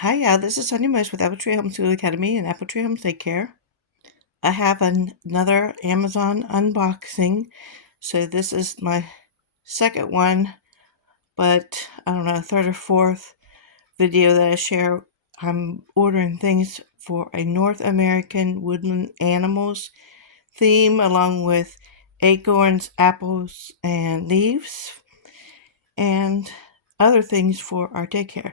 Hiya, this is Sonia Mosh with Apple Tree Homeschool Academy and Apple Tree Home Care. I have another Amazon unboxing. So this is my second one, but I don't know, third or fourth video that I share. I'm ordering things for a North American woodland animals theme along with acorns, apples, and leaves, and other things for our daycare.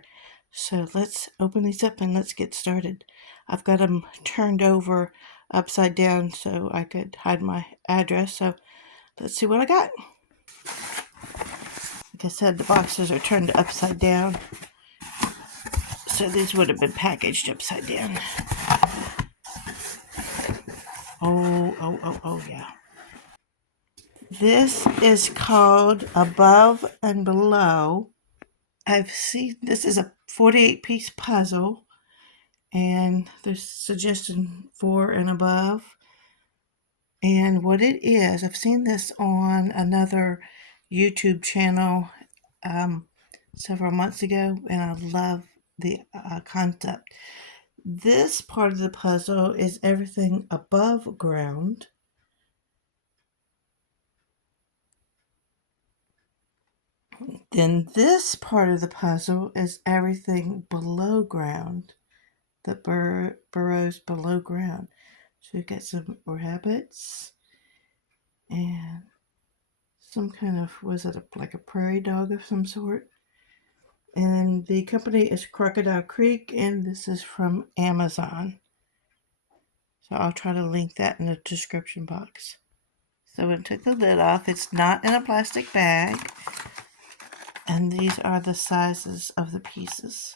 So let's open these up and let's get started. I've got them turned over upside down so I could hide my address. So let's see what I got. Like I said, the boxes are turned upside down. So these would have been packaged upside down. Oh, yeah. This is called Above and Below. I've seen this is a 48-piece puzzle. And there's suggestion 4 and above. And what it is, I've seen this on another YouTube channel several months ago, and I love the concept. This part of the puzzle is everything above ground. Then this part of the puzzle is everything below ground that burrows below ground. So you get some rabbits and some kind of, was it like a prairie dog of some sort? And the company is Crocodile Creek, and this is from Amazon. So I'll try to link that in the description box. So I took the lid off. It's not in a plastic bag. And these are the sizes of the pieces.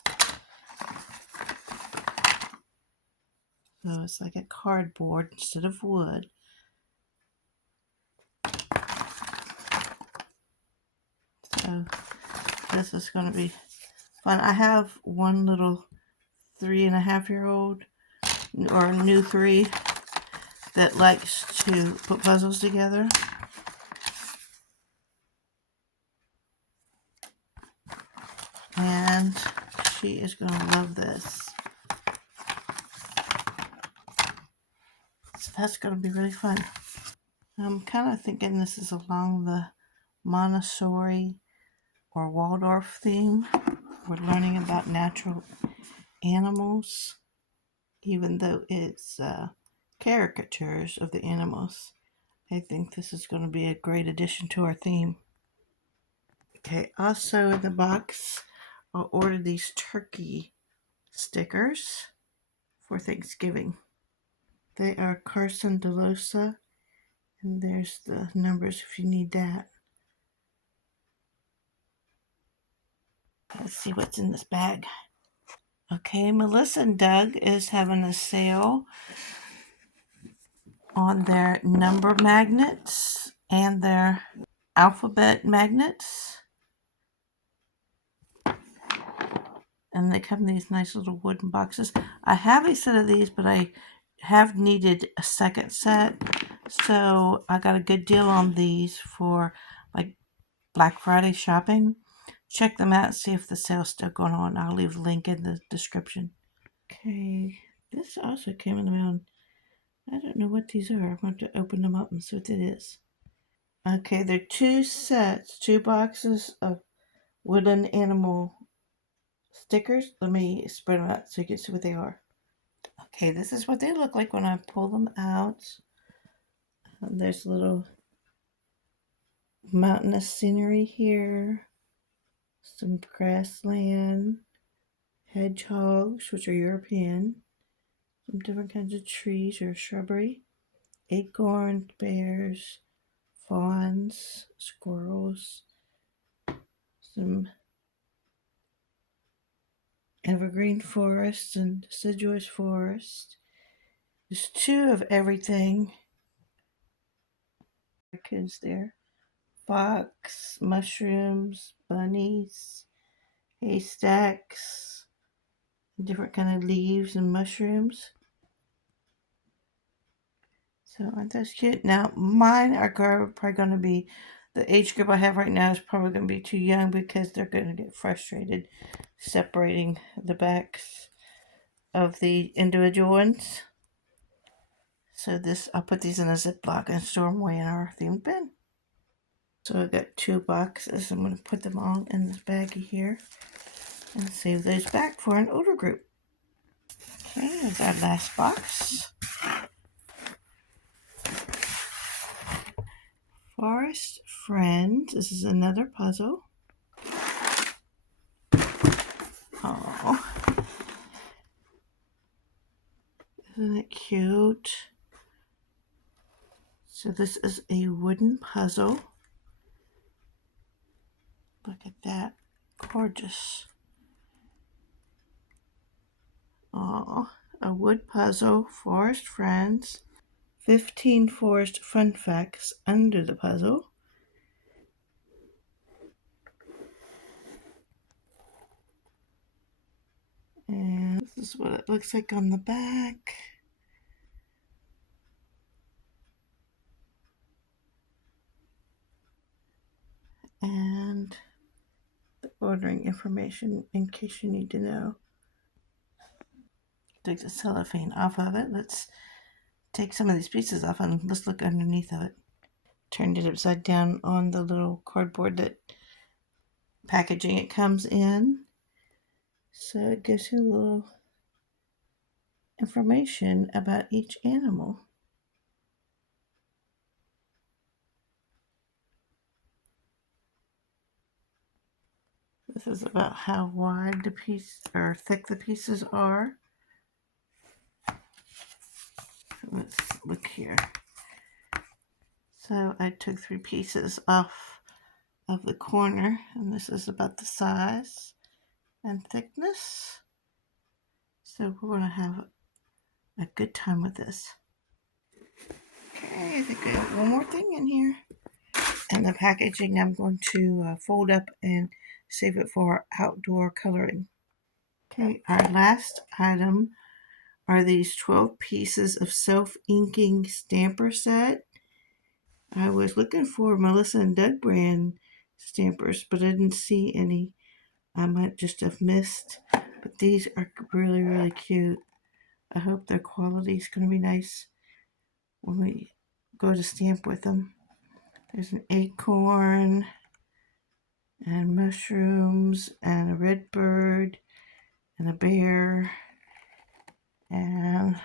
So it's like a cardboard instead of wood. So this is going to be fun. I have one little 3.5-year-old or new 3 that likes to put puzzles together. And she is going to love this. So that's going to be really fun. I'm kind of thinking this is along the Montessori or Waldorf theme. We're learning about natural animals, even though it's caricatures of the animals. I think this is going to be a great addition to our theme. Okay, also in the box, I ordered these turkey stickers for Thanksgiving. They are Carson DeLosa, and there's the numbers if you need that. Let's see what's in this bag. Okay, Melissa and Doug is having a sale on their number magnets and their alphabet magnets. And they come in these nice little wooden boxes. I have a set of these, but I have needed a second set. So I got a good deal on these for like Black Friday shopping. Check them out and see if the sale's still going on. I'll leave a link in the description. Okay, this also came in the mail. I don't know what these are. I'm going to open them up and see what it is. Okay, they're 2 sets, 2 boxes of Woodland animal stickers. Let me spread them out so you can see what they are. Okay, this is what they look like when I pull them out. There's a little mountainous scenery here, some grassland, hedgehogs, which are European, some different kinds of trees or shrubbery, acorns, bears, fawns, squirrels, some evergreen forest and deciduous forest. There's 2 of everything. Kids there. Fox, mushrooms, bunnies, haystacks, different kind of leaves and mushrooms. So aren't those cute? Now mine are probably going to be, the age group I have right now is probably going to be too young because they're going to get frustrated separating the backs. of the individual ones. So this, I'll put these in a Ziploc and store them away in our themed bin. So I've got 2 boxes. I'm going to put them all in this baggie here and save those back for an odor group. Okay, there's our last box. Forest Friends. This is another puzzle. Oh, isn't it cute? So this is a wooden puzzle. Look at that. Gorgeous. Oh, a wood puzzle. Forest Friends. 15 forest fun facts under the puzzle. And this is what it looks like on the back. And the ordering information in case you need to know. Take the cellophane off of it. Let's take some of these pieces off and let's look underneath of it. Turned it upside down on the little cardboard that packaging it comes in. So it gives you a little information about each animal. This is about how wide the piece or thick the pieces are. Let's look here. So I took 3 pieces off of the corner, and this is about the size and thickness. So we're going to have a good time with this. Okay, I think I got one more thing in here. And the packaging I'm going to fold up and save it for outdoor coloring. Okay, our last item are these 12 pieces of self-inking stamper set. I was looking for Melissa and Doug brand stampers, but I didn't see any. I might just have missed, but these are really, really cute. I hope their quality is going to be nice when we go to stamp with them. There's an acorn and mushrooms and a red bird and a bear and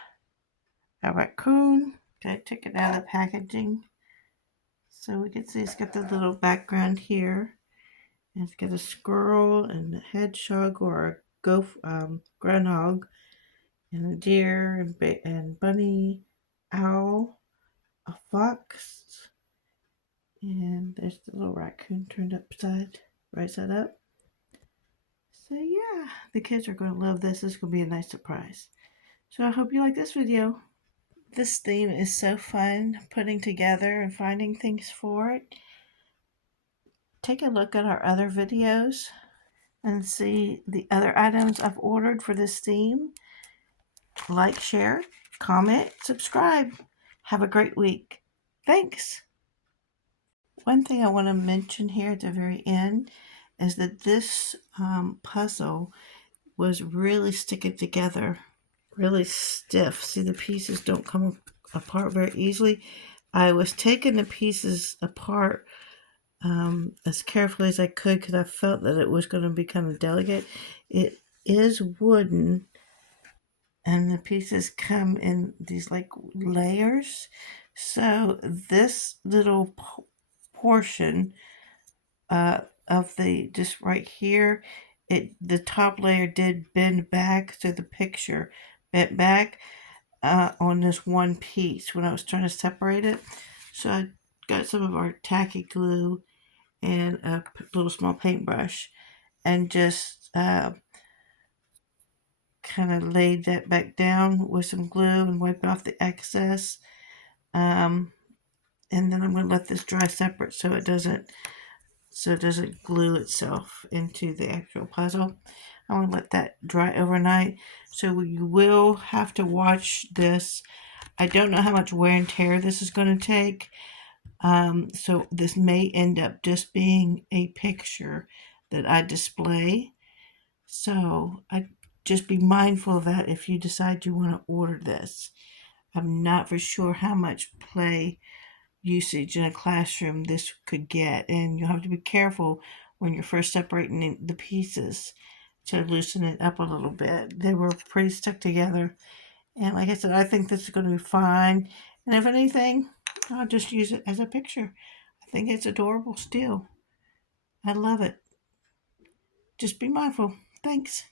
a raccoon. Okay, take it out of the packaging so we can see it's got the little background here. And it's got a squirrel and a hedgehog or a groundhog and a deer and bunny, owl, a fox, and there's the little raccoon turned right side up. So yeah, the kids are going to love this. This is going to be a nice surprise. So I hope you like this video. This theme is so fun putting together and finding things for it. Take a look at our other videos and see the other items I've ordered for this theme. Like, share, comment, subscribe. Have a great week. Thanks. One thing I want to mention here at the very end is that this puzzle was really sticking together, really stiff. See, the pieces don't come apart very easily. I was taking the pieces apart as carefully as I could because I felt that it was going to be kind of delicate. It is wooden, and the pieces come in these like layers. So this little portion of the just right here, the top layer did bend back, so the picture bent back on this one piece when I was trying to separate it. So I got some of our tacky glue and a little small paintbrush and just kind of laid that back down with some glue and wiped off the excess. And then I'm going to let this dry separate so it doesn't glue itself into the actual puzzle. I'm going to let that dry overnight. So you will have to watch this. I don't know how much wear and tear this is going to take. So this may end up just being a picture that I display. So just be mindful of that if you decide you want to order this. I'm not for sure how much play usage in a classroom this could get, and you'll have to be careful when you're first separating the pieces to loosen it up a little bit. They were pretty stuck together, and like I said, I think this is going to be fine. And if anything, I'll just use it as a picture. I think it's adorable still. I love it. Just be mindful. Thanks.